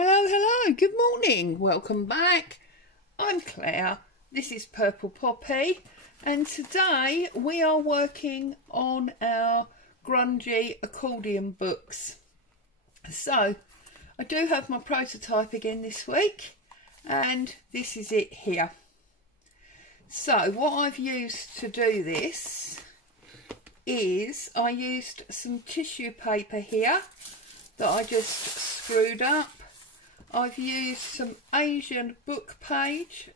Hello, hello, good morning, welcome back. I'm Claire, this is Purple Poppy, and today we are working on our Grungy accordion books. So, I do have my prototype again this week, and this is it here. So, what I've used to do this is I used some tissue paper here that I just screwed up. I've used some Asian book page,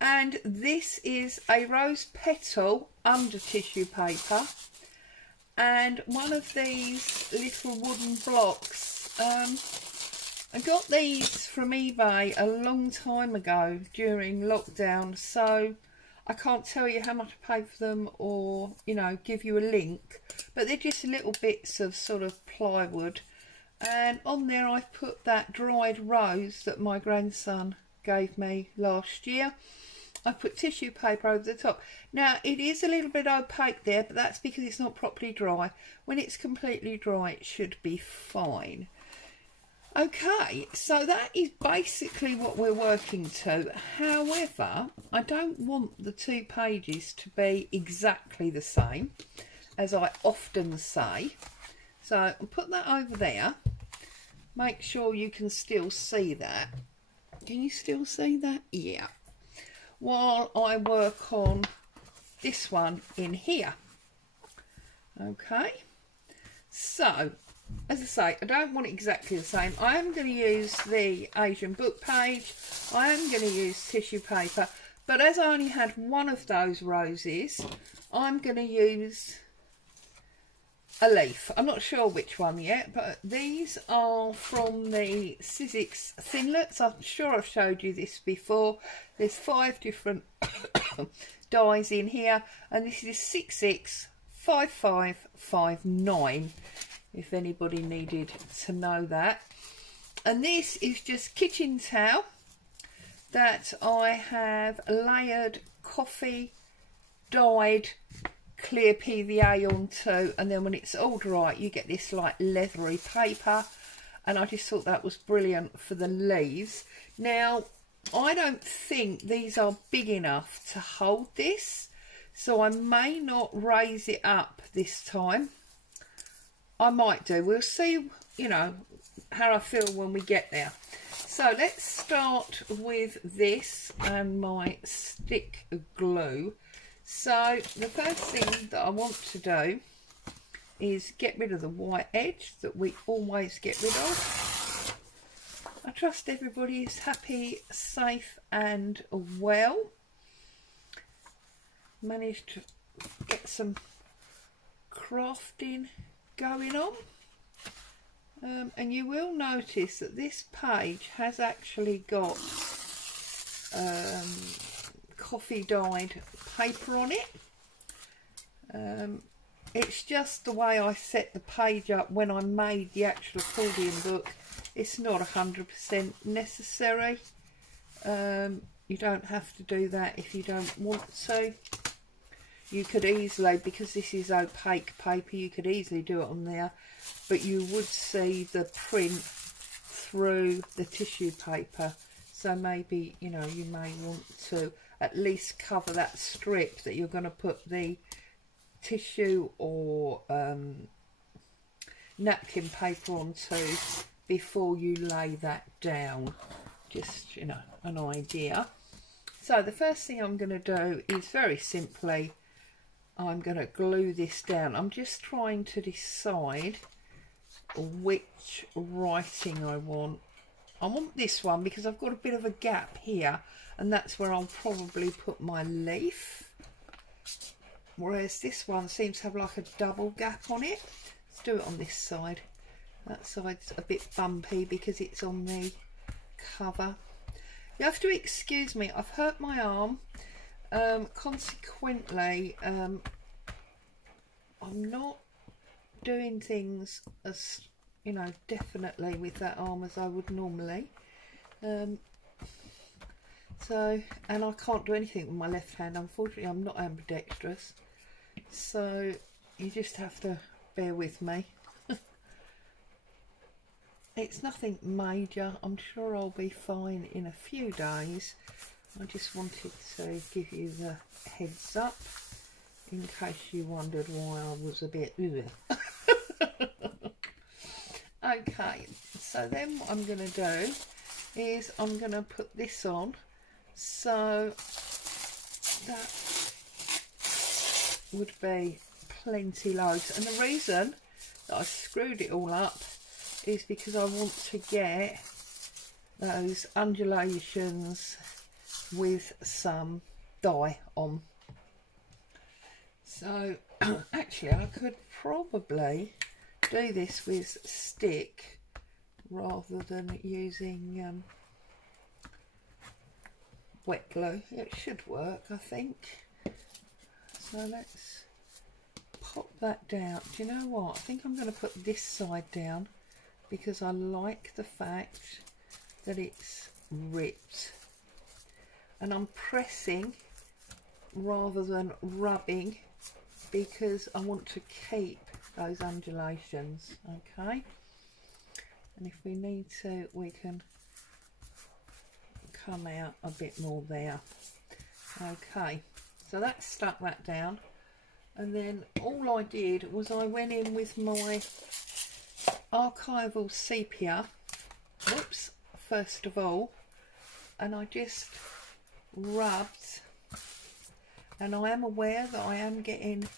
and this is a rose petal under tissue paper, and one of these little wooden blocks. I got these from eBay a long time ago during lockdown, so I can't tell you how much I paid for them or, you know, give you a link, but they're just little bits of sort of plywood. And on there I've put that dried rose that my grandson gave me last year. I put tissue paper over the top. Now it is a little bit opaque there, but that's because it's not properly dry. When it's completely dry it should be fine. Okay, so that is basically what we're working to. However, I don't want the two pages to be exactly the same, as I often say. So I'll put that over there. Make sure you can still see that. Can you still see that? Yeah. While I work on this one in here. Okay. So, as I say, I don't want it exactly the same. I am going to use the Asian book page. I am going to use tissue paper. But as I only had one of those roses, I'm going to use a leaf. I'm not sure which one yet, but these are from the Sizzix Thinlits. I'm sure I've showed you this before. There's 5 different dies in here, and this is 665559, if anybody needed to know that. And this is just kitchen towel that I have layered Kofi dyed clear PVA onto, and then when it's all dry you get this like leathery paper, and I just thought that was brilliant for the leaves. Now I don't think these are big enough to hold this, so I may not raise it up this time. I might do, we'll see, you know, how I feel when we get there. So let's start with this and my stick of glue. So the first thing that I want to do is get rid of the white edge that we always get rid of. I trust everybody is happy, safe and well. Managed to get some crafting going on. And you will notice that this page has actually got coffee dyed paper on it. It's just the way I set the page up when I made the actual accordion book. It's not 100% necessary. You don't have to do that if you don't want to. You could easily, because this is opaque paper, you could easily do it on there, but you would see the print through the tissue paper. So maybe, you know, you may want to at least cover that strip that you're going to put the tissue or napkin paper onto before you lay that down. Just, you know, an idea. So the first thing I'm going to do is very simply, I'm going to glue this down. I'm just trying to decide which writing I want. I want this one because I've got a bit of a gap here, and that's where I'll probably put my leaf. Whereas this one seems to have like a double gap on it. Let's do it on this side. That side's a bit bumpy because it's on the cover. You have to excuse me, I've hurt my arm. Consequently, I'm not doing things as, you know, definitely with that arm as I would normally. So, and I can't do anything with my left hand. Unfortunately, I'm not ambidextrous. So, you just have to bear with me. it's nothing major. I'm sure I'll be fine in a few days. I just wanted to give you the heads up in case you wondered why I was a bit Okay, so then what I'm going to do is I'm going to put this on, so that would be plenty loads. And the reason that I screwed it all up is because I want to get those undulations with some dye on. So actually I could probably do this with stick rather than using wet glue. It should work, I think. So let's pop that down. Do you know what? I think I'm going to put this side down because I like the fact that it's ripped. And I'm pressing rather than rubbing because I want to keep those undulations, okay? And if we need to, we can come out a bit more there. Okay, so that stuck that down, and then all I did was I went in with my archival sepia, whoops, first of all, and I just rubbed, and I am aware that I am getting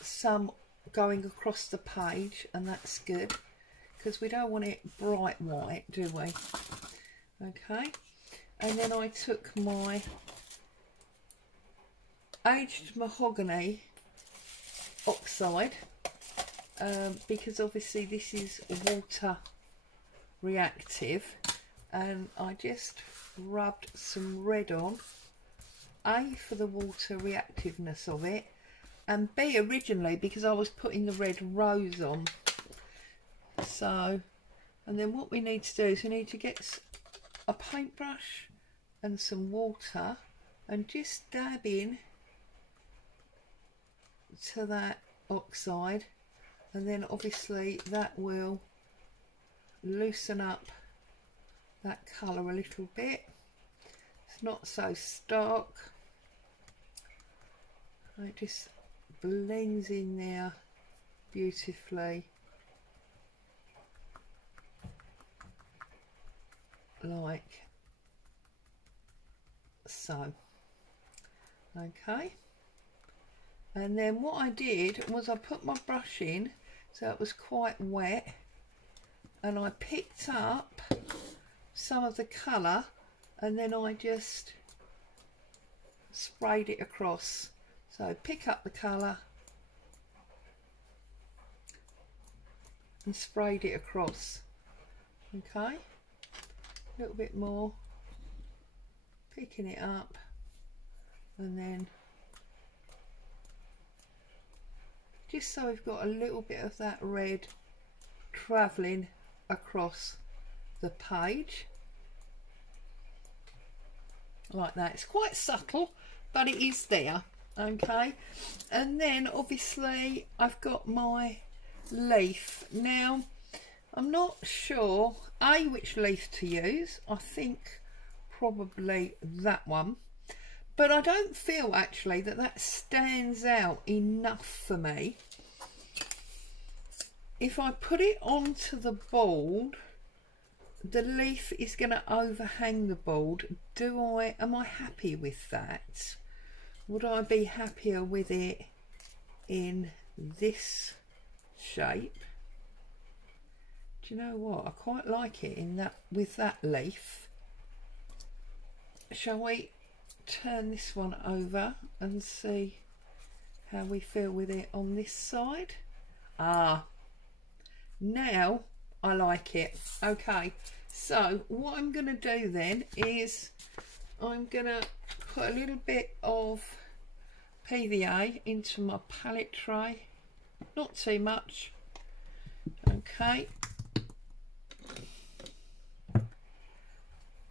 some going across the page, and that's good because we don't want it bright white, do we? Okay, and then I took my aged mahogany oxide, because obviously this is water reactive, and I just rubbed some red on, A, for the water reactiveness of it, and B, originally because I was putting the red rose on. So, and then what we need to do is we need to get a paintbrush and some water and just dab in to that oxide, and then obviously that will loosen up that colour a little bit. It's not so stark. It just blends in there beautifully, like so. Okay, and then what I did was I put my brush in so it was quite wet, and I picked up some of the colour, and then I just sprayed it across. So pick up the colour and sprayed it across. Okay, a little bit more, picking it up, and then just so we've got a little bit of that red travelling across the page like that. It's quite subtle, but it is there. Okay, and then obviously I've got my leaf. Now I'm not sure which leaf to use. I think probably that one, but I don't feel actually that that stands out enough for me. If I put it onto the board, the leaf is going to overhang the board. Am I happy with that? Would I be happier with it in this shape? Do you know what? I quite like it in that, with that leaf. Shall we turn this one over and see how we feel with it on this side? Ah, now I like it. Okay, so what I'm going to do then is I'm going to put a little bit of PVA into my palette tray, not too much. Okay,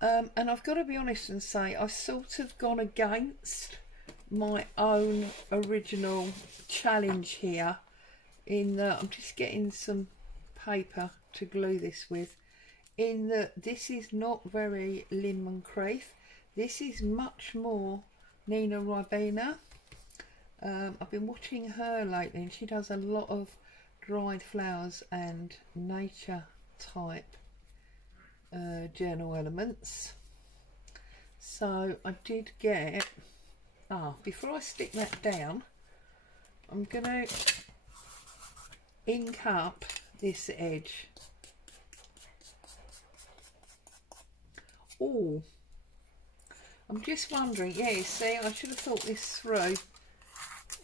and I've got to be honest and say I've sort of gone against my own original challenge here, in that I'm just getting some paper to glue this with, in that this is not very Lemon Creef. This is much more Nina Ribena. I've been watching her lately and she does a lot of dried flowers and nature type journal elements. So I did get, before I stick that down, I'm going to ink up this edge. Oh, I'm just wondering, yeah, see, I should have thought this through.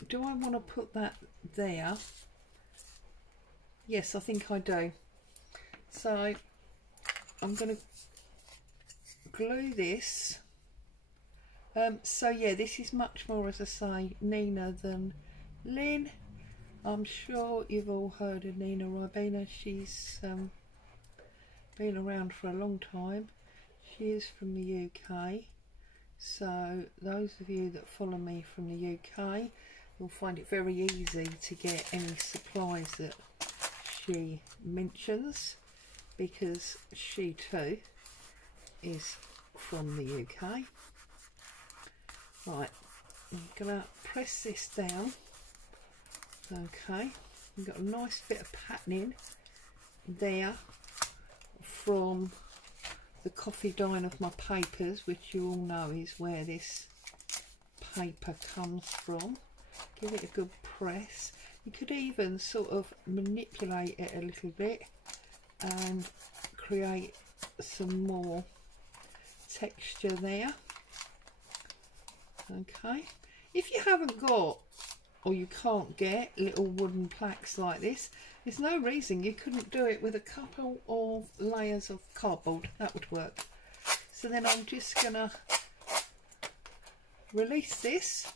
Do I want to put that there? Yes, I think I do. So I'm going to glue this. So yeah, this is much more, as I say, Nina than Lynn. I'm sure you've all heard of Nina Ribena. She's been around for a long time. She is from the UK. So those of you that follow me from the UK, you'll find it very easy to get any supplies that she mentions, because she too is from the UK. Right, I'm going to press this down. Okay, we've got a nice bit of patterning there from the Kofi dyeing of my papers, which you all know is where this paper comes from. Give it a good press. You could even sort of manipulate it a little bit and create some more texture there. Okay, if you haven't got, or you can't get, little wooden plaques like this, there's no reason you couldn't do it with a couple of layers of cardboard. That would work. So then I'm just gonna release this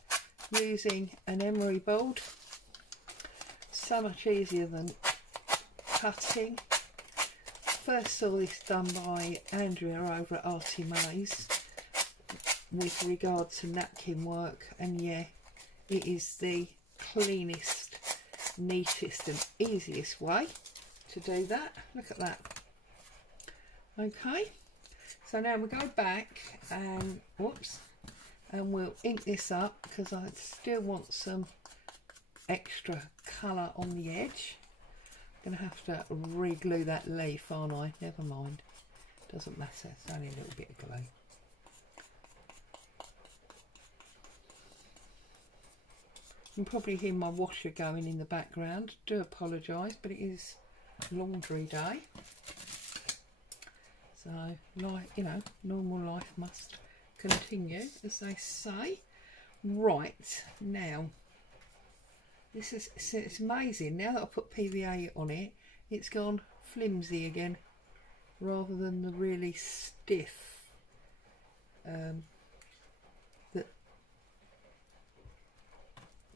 using an emery board. So much easier than cutting. First saw this done by Andrea over at Artymaze with regard to napkin work, and yeah, it is the cleanest, neatest and easiest way to do that. Look at that. Okay, so now we'll go back and whoops, and we'll ink this up because I still want some extra colour on the edge. I'm going to have to re-glue that leaf, aren't I? Never mind, doesn't matter, it's only a little bit of glue. You can probably hear my washer going in the background. Do apologise, but it is laundry day. So, like, you know, normal life must continue, as they say. Right, now, this is, it's amazing. Now that I put PVA on it, it's gone flimsy again, rather than the really stiff that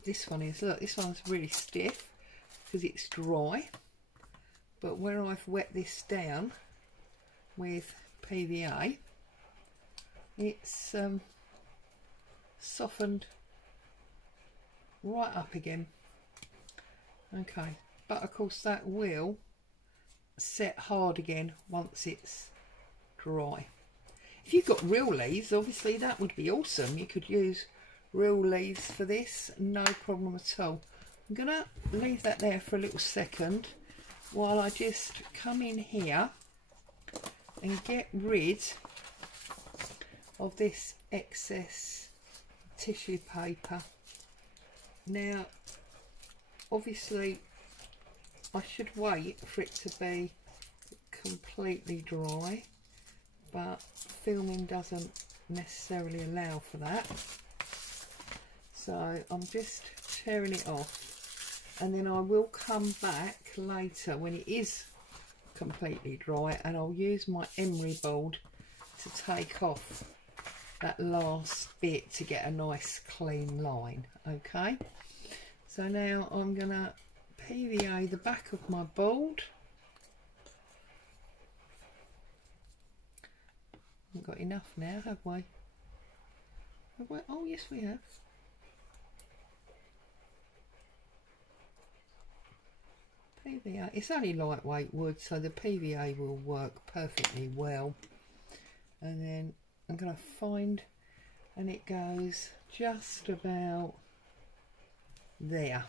this one is. Look, this one's really stiff because it's dry, but where I've wet this down with PVA, it's softened right up again. Okay, but of course that will set hard again once it's dry. If you've got real leaves, obviously that would be awesome. You could use real leaves for this, no problem at all. I'm gonna leave that there for a little second while I just come in here and get rid of this excess tissue paper. Now obviously I should wait for it to be completely dry, but filming doesn't necessarily allow for that. So I'm just tearing it off, and then I will come back later when it is completely dry, and I'll use my emery board to take off that last bit to get a nice clean line. Okay, so now I'm gonna PVA the back of my board. We've got enough now, have we? Have we? Oh yes, we have. PVA, it's only lightweight wood, so the PVA will work perfectly well. And then I'm going to find, and it goes just about there.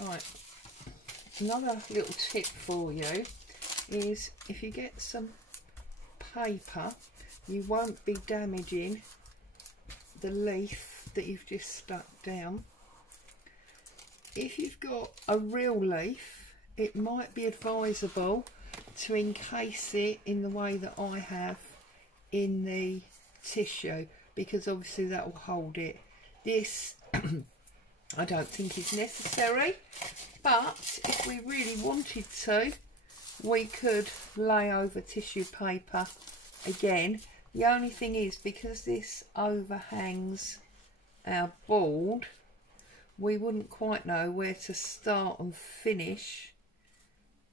Right, another little tip for you is if you get some paper, you won't be damaging the leaf that you've just stuck down. If you've got a real leaf, it might be advisable to encase it in the way that I have in the tissue, because obviously that will hold it. This I don't think is necessary, but if we really wanted to, we could lay over tissue paper again. The only thing is, because this overhangs our board, we wouldn't quite know where to start and finish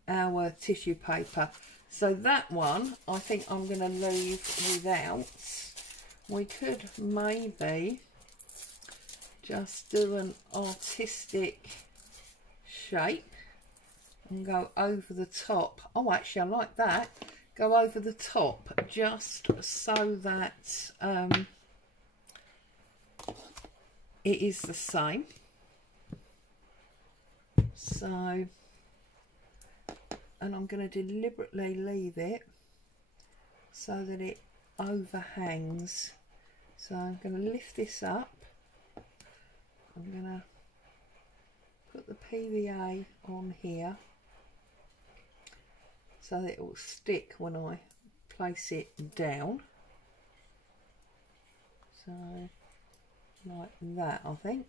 our tissue paper. So that one I think I'm going to leave without. We could maybe just do an artistic shape and go over the top. Oh, actually I like that. Go over the top just so that it is the same. So, and I'm going to deliberately leave it so that it overhangs. So I'm going to lift this up. I'm going to put the PVA on here so that it will stick when I place it down. So like that, I think.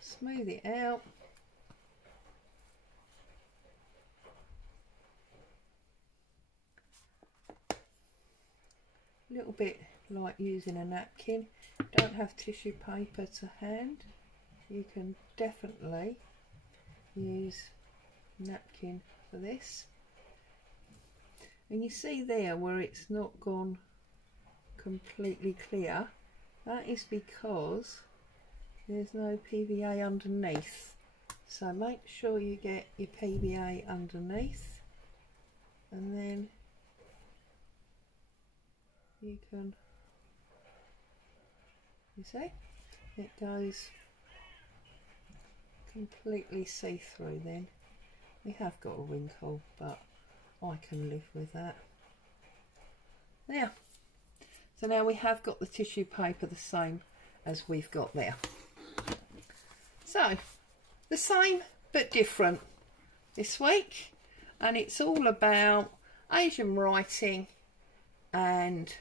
Smooth it out. A little bit like using a napkin. Don't have tissue paper to hand, you can definitely use napkin for this. And you see there where it's not gone completely clear, that is because there's no PVA underneath. So make sure you get your PVA underneath, and then you can, you see, it goes completely see-through then. We have got a wrinkle, but I can live with that. There. So now we have got the tissue paper the same as we've got there. So, the same but different this week, and it's all about Asian writing and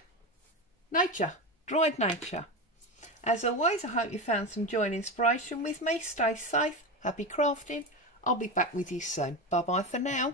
nature, dried nature. As always, I hope you found some joy and inspiration with me. Stay safe, happy crafting. I'll be back with you soon. Bye bye for now.